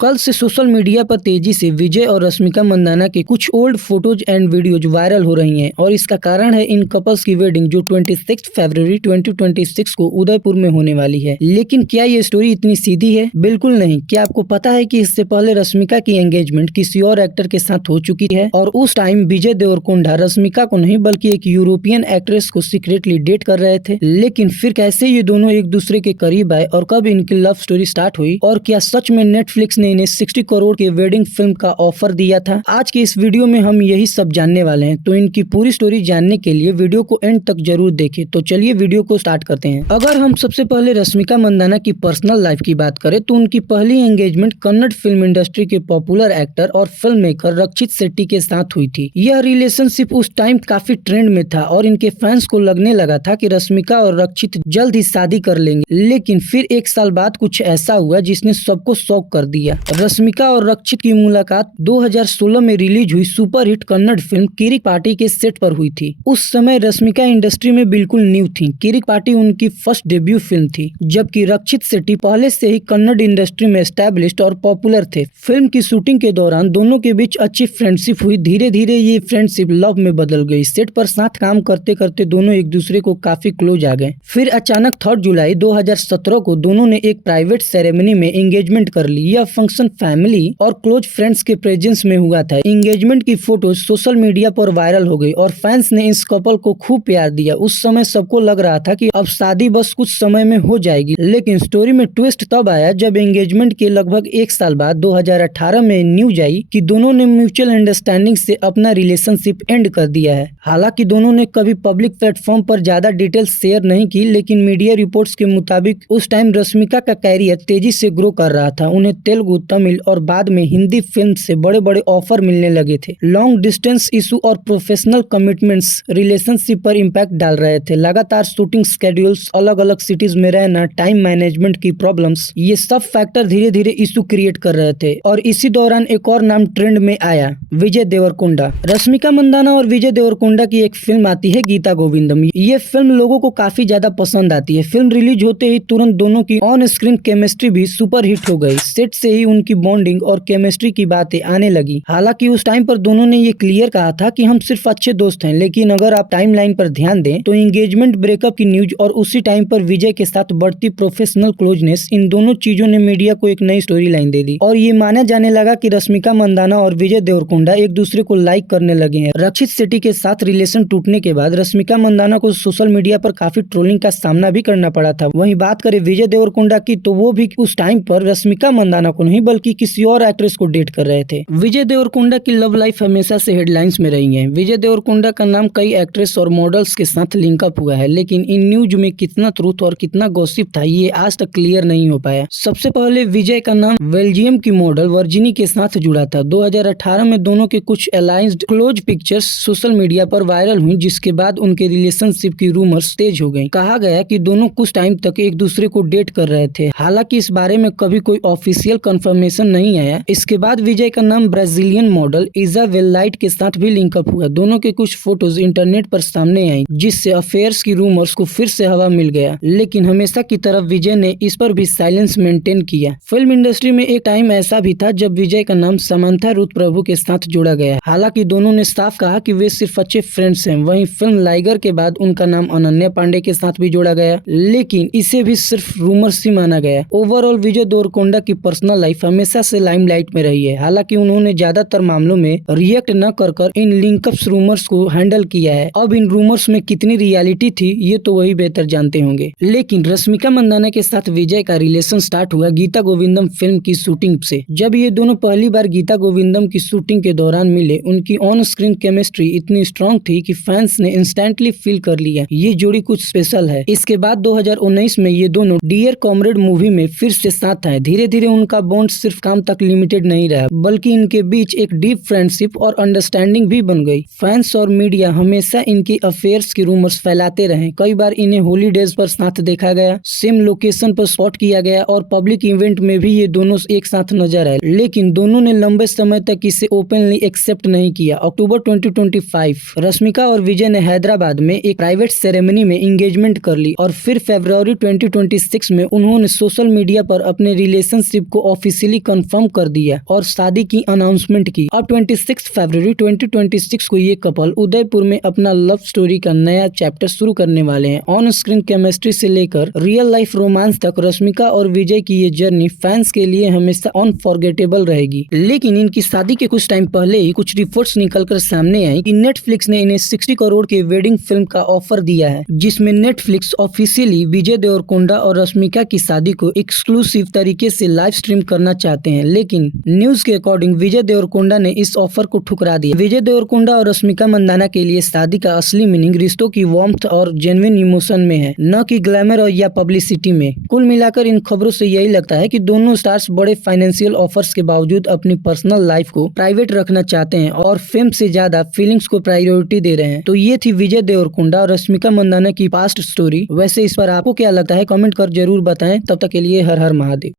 कल से social media पर तेजी से विजय और रश्मिका मंदाना के कुछ old photos and videos viral हो रही हैं और इसका कारण है इन कपल्स की वेडिंग जो 26 फरवरी 2026 को उदयपुर में होने वाली है। लेकिन क्या ये स्टोरी इतनी सीधी है? बिल्कुल नहीं। क्या आपको पता है कि इससे पहले रश्मिका की एंगेजमेंट किसी और एक्टर के साथ हो चुकी है और उस टाइम विजय देवरकोंडा रश्मिका को नहीं बल्कि एक यूरोपियन एक्ट्रेस को सीक्रेटली डेट कर रहे थे। लेकिन फिर कैसे ये दोनों एक दूसरे के करीब आए और कब इनकी लव स्टोरी स्टार्ट हुई और क्या सच में नेटफ्लिक्स ने इन्हें 60 करोड़ के वेडिंग फिल्म का ऑफर दिया था? आज के इस वीडियो में हम यही सब जानने वाले हैं। तो इनकी पूरी स्टोरी जानने के लिए वीडियो को एंड तक जरूर देखें। तो चलिए वीडियो को स्टार्ट करते हैं। अगर हम सबसे पहले रश्मिका मंदाना की पर्सनल लाइफ की बात करें तो उनकी पहली एंगेजमेंट कन्नड़ फिल्म इंडस्ट्री के पॉपुलर एक्टर और फिल्म मेकर रक्षित शेट्टी के साथ हुई थी। यह रिलेशनशिप उस टाइम काफी ट्रेंड में था और इनके फैंस को लगने लगा था कि रश्मिका और रक्षित जल्द ही शादी कर लेंगे। लेकिन फिर एक साल बाद कुछ ऐसा हुआ जिसने सबको शॉक कर दिया। रश्मिका और रक्षित की मुलाकात 2016 में रिलीज हुई superhit Kannada film Kirik party के सेट पर हुई थी। उस समय रश्मिका इंडस्ट्री में बिल्कुल न्यू थी। किरिक पार्टी उनकी फर्स्ट डेब्यू फिल्म थी, जबकि रक्षित शेट्टी पहले से ही कन्नड़ इंडस्ट्री में एस्टैब्लिश्ड और पॉपुलर थे। फिल्म की शूटिंग के दौरान दोनों के बीच अच्छी फ्रेंडशिप हुई। धीरे धीरे ये फ्रेंडशिप लव में बदल गई। सेट पर साथ काम करते करते दोनों एक दूसरे को काफी क्लोज आ गए। फिर अचानक 3 जुलाई 2017 को दोनों ने एक प्राइवेट सेरेमनी में एंगेजमेंट कर ली। यह फंक्शन फैमिली और क्लोज फ्रेंड्स के प्रेजेंस में हुआ था। एंगेजमेंट की फोटोज सोशल मीडिया पर वायरल हो गई और फैंस ने इस कपल को खूब प्यार दिया। उस समय सबको लग रहा था कि अब शादी बस कुछ समय में हो जाएगी। लेकिन स्टोरी में ट्विस्ट तब आया जब एंगेजमेंट के लगभग एक साल बाद 2018 में न्यूज आई कि दोनों ने म्यूचुअल अंडरस्टैंडिंग से अपना रिलेशनशिप एंड कर दिया है। हालांकि दोनों ने कभी पब्लिक प्लेटफॉर्म पर ज्यादा डिटेल्स शेयर नहीं की, लेकिन मीडिया रिपोर्ट्स के मुताबिक उस टाइम रश्मिका का कैरियर तेजी से ग्रो कर रहा था। उन्हें तेलुगु, तमिल और बाद में हिंदी फिल्म से बड़े बड़े ऑफर मिलने लगे थे। लॉन्ग डिस्टेंस इशू और प्रोफेशनल कमिटमेंट्स रिलेशनशिप पर इम्पैक्ट डाल रहे थे। लगातार शूटिंग स्केड्यूल्स, अलग अलग सिटीज में रहना, टाइम मैनेजमेंट की प्रॉब्लम्स, ये सब फैक्टर धीरे धीरे इशू क्रिएट कर रहे थे। और इसी दौरान एक और नाम ट्रेंड में आया, विजय देवरकोंडा। रश्मिका मंदाना और विजय देवरकोंडा की एक फिल्म आती है गीता गोविंदम। ये फिल्म लोगों को काफी ज्यादा पसंद आती है। फिल्म रिलीज होते ही तुरंत दोनों की ऑन स्क्रीन केमिस्ट्री भी सुपर हिट हो गई। सेट से ही उनकी बॉन्डिंग और केमिस्ट्री की बातें आने लगी। हालांकि उस टाइम पर दोनों ने ये क्लियर कहा था कि हम सिर्फ अच्छे दोस्त हैं। लेकिन अगर आप टाइमलाइन पर ध्यान दें तो एंगेजमेंट, ब्रेकअप की न्यूज और उसी टाइम पर विजय के साथ बढ़ती प्रोफेशनल क्लोजनेस, इन दोनों चीजों ने मीडिया को एक नई स्टोरी लाइन दे दी और ये माना जाने लगा कि रश्मिका मंदाना और विजय देवरकोंडा एक दूसरे को लाइक करने लगे हैं। रक्षित शेट्टी के साथ रिलेशन टूटने के बाद रश्मिका मंदाना को सोशल मीडिया पर काफी ट्रोलिंग का सामना भी करना पड़ा था। वहीं बात करें विजय देवरकोंडा की तो वो भी उस टाइम पर रश्मिका मंदाना को नहीं बल्कि किसी और एक्ट्रेस को डेट कर रहे थे। विजय देवरकोंडा की लव लाइफ हमेशा से हेडलाइंस में रही है। विजय देवरकोंडा का नाम कई एक्ट्रेस और मॉडल्स के साथ लिंकअप हुआ है, लेकिन इन न्यूज में कितना ट्रूथ और कितना गॉसिप था ये आज तक क्लियर नहीं हो पाया। सबसे पहले विजय का नाम बेल्जियम की मॉडल वर्जिनी के साथ जुड़ा था। 2018 में दोनों के कुछ अलायंस्ड क्लोज पिक्चर्स सोशल मीडिया पर वायरल हुई, जिसके बाद उनके रिलेशनशिप की रूमर्स तेज हो गई। कहा गया कि दोनों कुछ टाइम तक एक दूसरे को डेट कर रहे थे। हालांकि इस बारे में कभी कोई ऑफिशियल कंफर्मेशन नहीं आया। इसके बाद विजय का नाम ब्राजीलियन मॉडल इजाबेल लाइट के साथ भी लिंकअप हुआ। दोनों के कुछ फोटोज इंटरनेट पर सामने आई, जिससे अफेयर्स की रूमर्स को फिर से हवा मिल गया। लेकिन हमेशा की तरफ विजय ने इस पर भी साइलेंस मेंटेन किया। फिल्म इंडस्ट्री में एक टाइम ऐसा भी था जब विजय का नाम समांथा रुथ प्रभु के साथ जोड़ा गया। हालांकि दोनों ने साफ कहा कि वे सिर्फ अच्छे फ्रेंड्स हैं। वहीं फिल्म लाइगर के बाद उनका नाम अनन्या पांडे के साथ भी जोड़ा गया, लेकिन इसे भी सिर्फ रूमर्स ही माना गया। ओवरऑल विजय देवरकोंडा की पर्सनल लाइफ हमेशा से लाइमलाइट में रही है। हालांकि उन्होंने ज्यादातर मामलों में रिएक्ट न कर इन लिंकअप्स रूमर्स को हैंडल किया है। अब इन रूमर्स में कितनी रियलिटी थी ये तो वही बेहतर जानते होंगे। लेकिन रश्मिका मंदाना के साथ विजय का रिलेशन स्टार्ट हुआ गीता गोविंदम फिल्म की शूटिंग से। जब ये दोनों पहली बार गीता गोविंदम की शूटिंग के दौरान मिले, उनकी ऑन स्क्रीन केमिस्ट्री इतनी स्ट्रॉन्ग थी कि फैंस ने इंस्टेंटली फील कर लिया ये जोड़ी कुछ स्पेशल है। इसके बाद 2019 में ये दोनों डियर कॉमरेड मूवी में फिर से साथ आए। धीरे धीरे उनका बॉन्ड सिर्फ काम तक लिमिटेड नहीं रहा, बल्कि इनके बीच एक डीप फ्रेंडशिप और अंडरस्टैंडिंग भी बन गई। फैंस और मीडिया हमेशा इनकी अफेयर्स की रूमर्स फैलाते रहे। कई बार इन्हें हॉलीडेज पर साथ देखा गया, सेम लोकेशन पर स्पॉट किया गया और पब्लिक इवेंट में भी ये दोनों एक साथ नजर आए। लेकिन दोनों ने लंबे समय तक इसे ओपनली एक्सेप्ट नहीं किया। अक्टूबर 2025 रश्मिका और विजय ने हैदराबाद में एक प्राइवेट सेरेमनी में एंगेजमेंट कर ली और फिर फरवरी 2026 में उन्होंने सोशल मीडिया पर अपने रिलेशनशिप को ऑफिशियल ऑफिशियली कंफर्म कर दिया और शादी की अनाउंसमेंट की। अब 26 फरवरी 2026 को ये कपल उदयपुर में अपना लव स्टोरी का नया चैप्टर शुरू करने वाले हैं। ऑन स्क्रीन केमिस्ट्री से लेकर रियल लाइफ रोमांस तक रश्मिका और विजय की ये जर्नी फैंस के लिए हमेशा अनफॉरगेटेबल रहेगी। लेकिन इनकी शादी के कुछ टाइम पहले ही कुछ रिपोर्ट्स निकलकर सामने आई कि नेटफ्लिक्स ने इन्हें 60 करोड़ के वेडिंग फिल्म का ऑफर दिया है, जिसमें नेटफ्लिक्स ऑफिशियली विजय देवरकोंडा और रश्मिका की शादी को एक्सक्लूसिव तरीके से लाइव स्ट्रीम करना चाहते हैं। लेकिन न्यूज के अकॉर्डिंग विजय देवरकोंडा ने इस ऑफर को ठुकरा दिया। विजय देवरकोंडा और रश्मिका मंदाना के लिए शादी का असली मीनिंग रिश्तों की वार्मथ और जेन्युइन इमोशन में है, न कि ग्लैमर और या पब्लिसिटी में। कुल मिलाकर इन खबरों से यही लगता है कि दोनों स्टार्स बड़े फाइनेंशियल ऑफर्स के बावजूद अपनी पर्सनल लाइफ को प्राइवेट रखना चाहते हैं और फेम से ज्यादा फीलिंग्स को प्रायोरिटी दे रहे हैं। तो ये थी विजय देवरकोंडा और रश्मिका मंदाना की पास्ट स्टोरी। वैसे इस पर आपको क्या लगता है, कमेंट कर जरूर बताएं। तब तक के लिए हर हर महादेव।